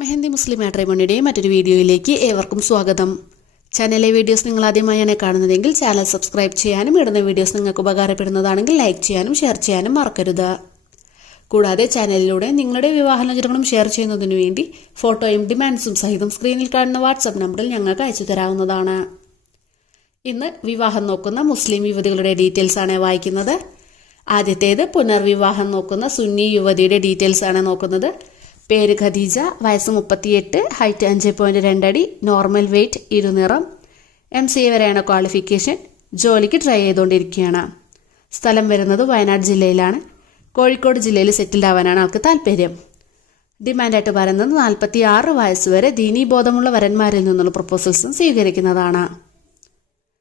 മെഹന്തി മുസ്ലിം മാട്രിമോണിയുടെ മറ്റൊരു വീഡിയോയിലേക്ക് ഏവർക്കും സ്വാഗതം. ചാനലിലെ വീഡിയോസ് നിങ്ങൾ ആദ്യമായാണ് കാണുന്നതെങ്കിൽ ചാനൽ സബ്സ്ക്രൈബ് ചെയ്യാനും ഇടുന്ന വീഡിയോസ് നിങ്ങൾക്ക് ഉപകാരപ്പെടുന്നതാണെങ്കിൽ ലൈക്ക് ചെയ്യാനും ഷെയർ ചെയ്യാനും മറക്കരുത്. കൂടാതെ ചാനലിലൂടെ നിങ്ങളുടെ വിവാഹലോചനകളും ഷെയർ ചെയ്യുന്നതിനു വേണ്ടി ഫോട്ടോയും ഡിമാൻഡ്സും സഹിതം സ്ക്രീനിൽ കാണുന്ന വാട്സപ്പ് നമ്പറിൽ ഞങ്ങൾക്ക് അയച്ചു തരാവുന്നതാണ്. ഇന്ന് വിവാഹം നോക്കുന്ന മുസ്ലിം യുവതികളുടെ ഡീറ്റെയിൽസ് ആണ് വായിക്കുന്നത്. ആദ്യത്തേത് പുനർവിവാഹം നോക്കുന്ന സുന്നി യുവതിയുടെ ഡീറ്റെയിൽസ് ആണ് നോക്കുന്നത്. പേര് ഖദീജ വയസ്സ് മുപ്പത്തിയെട്ട് ഹൈറ്റ് അഞ്ച് പോയിന്റ് രണ്ടടി നോർമൽ വെയ്റ്റ് ഇരുനിറം. എം സി എ വരെയാണ് ക്വാളിഫിക്കേഷൻ ജോലിക്ക് ട്രൈ ചെയ്തുകൊണ്ടിരിക്കുകയാണ്. സ്ഥലം വരുന്നത് വയനാട് ജില്ലയിലാണ്. കോഴിക്കോട് ജില്ലയിൽ സെറ്റിൽഡ് ആവാനാണ് ആൾക്ക് താല്പര്യം. ഡിമാൻഡായിട്ട് പറയുന്നത് നാൽപ്പത്തി ആറ് വയസ്സ് വരെ ദീനീബോധമുള്ള വരന്മാരിൽ നിന്നുള്ള പ്രപ്പോസൽസും സ്വീകരിക്കുന്നതാണ്.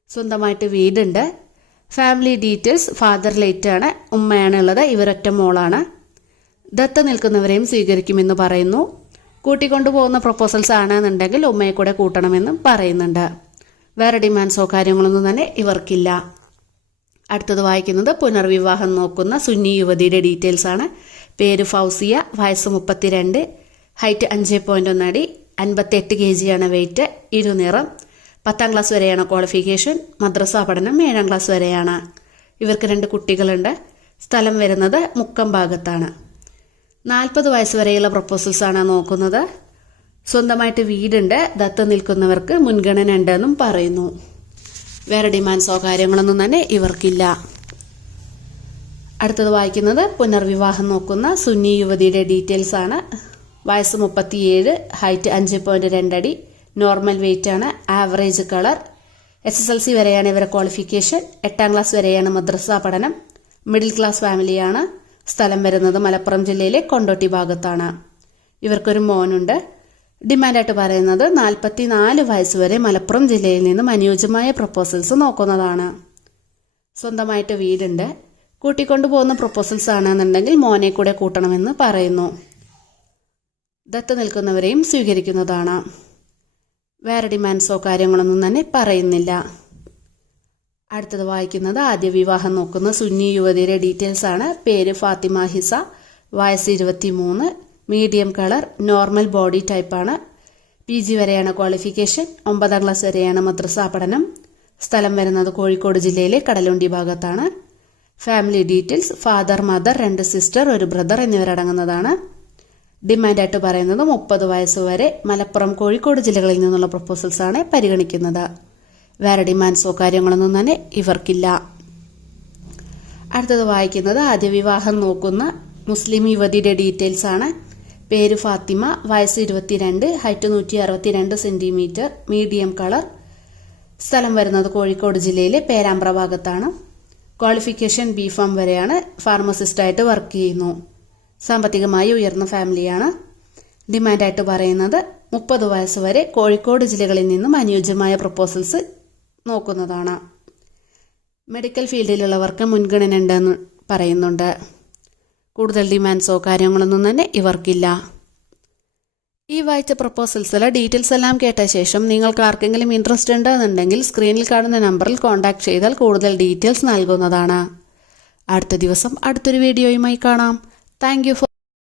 സ്വന്തമായിട്ട് വീടുണ്ട്. ഫാമിലി ഡീറ്റെയിൽസ് ഫാദർ ലേറ്റാണ് ആണ്. ഉമ്മയാണ് ഉള്ളത്. ഇവരൊറ്റ മോളാണ്. ദത്ത് നിൽക്കുന്നവരെയും സ്വീകരിക്കുമെന്ന് പറയുന്നു. കൂട്ടിക്കൊണ്ടുപോകുന്ന പ്രപ്പോസൽസ് ആണെന്നുണ്ടെങ്കിൽ ഉമ്മയെ കൂടെ കൂട്ടണമെന്നും പറയുന്നുണ്ട്. വേറെ ഡിമാൻഡ്സോ കാര്യങ്ങളൊന്നും തന്നെ ഇവർക്കില്ല. അടുത്തത് വായിക്കുന്നത് പുനർവിവാഹം നോക്കുന്ന സുന്നി യുവതിയുടെ ഡീറ്റെയിൽസ് ആണ്. പേര് ഫൗസിയ വയസ്സ് മുപ്പത്തിരണ്ട് ഹൈറ്റ് അഞ്ച് പോയിന്റ് ഒന്നടി അൻപത്തെട്ട് കെ ജിയാണ് വെയിറ്റ് ഇരുനിറം പത്താം ക്ലാസ് വരെയാണ് ക്വാളിഫിക്കേഷൻ മദ്രസ പഠനം ഏഴാം ക്ലാസ് വരെയാണ്. ഇവർക്ക് രണ്ട് കുട്ടികളുണ്ട്. സ്ഥലം വരുന്നത് മുക്കം ഭാഗത്താണ്. നാൽപ്പത് വയസ്സ് വരെയുള്ള പ്രപ്പോസൽസാണ് നോക്കുന്നത്. സ്വന്തമായിട്ട് വീടുണ്ട്. ദത്ത് നിൽക്കുന്നവർക്ക് മുൻഗണന ഉണ്ടെന്നും പറയുന്നു. വേറെ ഡിമാൻഡ്സോ കാര്യങ്ങളൊന്നും തന്നെ ഇവർക്കില്ല. അടുത്തത് വായിക്കുന്നത് പുനർവിവാഹം നോക്കുന്ന സുന്നി യുവതിയുടെ ഡീറ്റെയിൽസ് ആണ്. വയസ്സ് മുപ്പത്തിയേഴ് ഹൈറ്റ് അഞ്ച് പോയിന്റ് രണ്ടടി നോർമൽ വെയിറ്റ് ആണ് average colour S S L C വരെയാണ് ഇവരെ ക്വാളിഫിക്കേഷൻ എട്ടാം ക്ലാസ് വരെയാണ് മദ്രസ പഠനം. മിഡിൽ ക്ലാസ് ഫാമിലിയാണ് സ്ഥലം വരുന്നത് മലപ്പുറം ജില്ലയിലെ കൊണ്ടോട്ടി ഭാഗത്താണ്. ഇവർക്കൊരു മോനുണ്ട്. ഡിമാൻഡായിട്ട് പറയുന്നത് നാൽപ്പത്തി നാല് വയസ്സ് വരെ മലപ്പുറം ജില്ലയിൽ നിന്നും അനുയോജ്യമായ പ്രപ്പോസൽസ് നോക്കുന്നതാണ്. സ്വന്തമായിട്ട് വീടുണ്ട്. കൂട്ടിക്കൊണ്ടു പോകുന്ന പ്രപ്പോസൽസ് ആണെന്നുണ്ടെങ്കിൽ മോനെ കൂടെ കൂട്ടണമെന്ന് പറയുന്നു. ദത്ത് നിൽക്കുന്നവരെയും സ്വീകരിക്കുന്നതാണ്. വേറെ ഡിമാൻഡ്സോ കാര്യങ്ങളൊന്നും തന്നെ പറയുന്നില്ല. അടുത്തത് വായിക്കുന്നത് ആദ്യ വിവാഹം നോക്കുന്ന സുന്നി യുവതിയുടെ ഡീറ്റെയിൽസ് ആണ്. പേര് ഫാത്തിമ ഹിസ. വയസ്സ് ഇരുപത്തി മൂന്ന് മീഡിയം കളർ. നോർമൽ ബോഡി ടൈപ്പാണ് പി ജി വരെയാണ് ക്വാളിഫിക്കേഷൻ ഒമ്പതാം ക്ലാസ് വരെയാണ് മദ്രസ പഠനം. സ്ഥലം വരുന്നത് കോഴിക്കോട് ജില്ലയിലെ കടലുണ്ടി ഭാഗത്താണ്. ഫാമിലി ഡീറ്റെയിൽസ് ഫാദർ മദർ രണ്ട് സിസ്റ്റർ ഒരു ബ്രദർ എന്നിവരടങ്ങുന്നതാണ്. ഡിമാൻഡായിട്ട് പറയുന്നത് മുപ്പത് വയസ്സ് വരെ മലപ്പുറം കോഴിക്കോട് ജില്ലകളിൽ നിന്നുള്ള പ്രപ്പോസൽസ് ആണ് പരിഗണിക്കുന്നത്. വേറെ ഡിമാൻഡ്സോ കാര്യങ്ങളൊന്നും തന്നെ ഇവർക്കില്ല. അടുത്തത് വായിക്കുന്നത് ആദ്യ വിവാഹം നോക്കുന്ന മുസ്ലിം യുവതിയുടെ ഡീറ്റെയിൽസ് ആണ്. പേര് ഫാത്തിമ വയസ്സ് ഇരുപത്തിരണ്ട് ഹൈറ്റ് നൂറ്റി അറുപത്തിരണ്ട് സെന്റിമീറ്റർ മീഡിയം കളർ സ്ഥലം വരുന്നത് കോഴിക്കോട് ജില്ലയിലെ പേരാമ്പ്ര ഭാഗത്താണ്. ക്വാളിഫിക്കേഷൻ ബി ഫാം വരെയാണ് ഫാർമസിസ്റ്റായിട്ട് വർക്ക് ചെയ്യുന്നു. സാമ്പത്തികമായി ഉയർന്ന ഫാമിലിയാണ് ഡിമാൻഡായിട്ട് പറയുന്നത് മുപ്പത് വയസ്സ് വരെ കോഴിക്കോട് ജില്ലകളിൽ നിന്നും അനുയോജ്യമായ പ്രപ്പോസൽസ് നോക്കുന്നതാണ്. മെഡിക്കൽ ഫീൽഡിലുള്ളവർക്ക് മുൻഗണന ഉണ്ടെന്ന് പറയുന്നുണ്ട്. കൂടുതൽ ഡിമാൻഡ്സോ കാര്യങ്ങളൊന്നും തന്നെ ഇവർക്കില്ല. ഈ വായിച്ച പ്രപ്പോസൽസിലെ ഡീറ്റെയിൽസ് എല്ലാം കേട്ട ശേഷം നിങ്ങൾക്ക് ആർക്കെങ്കിലും ഇൻട്രസ്റ്റ് ഉണ്ടെന്നുണ്ടെങ്കിൽ സ്ക്രീനിൽ കാണുന്ന നമ്പറിൽ കോൺടാക്ട് ചെയ്താൽ കൂടുതൽ ഡീറ്റെയിൽസ് നൽകുന്നതാണ്. അടുത്ത ദിവസം അടുത്തൊരു വീഡിയോയുമായി കാണാം. Thank for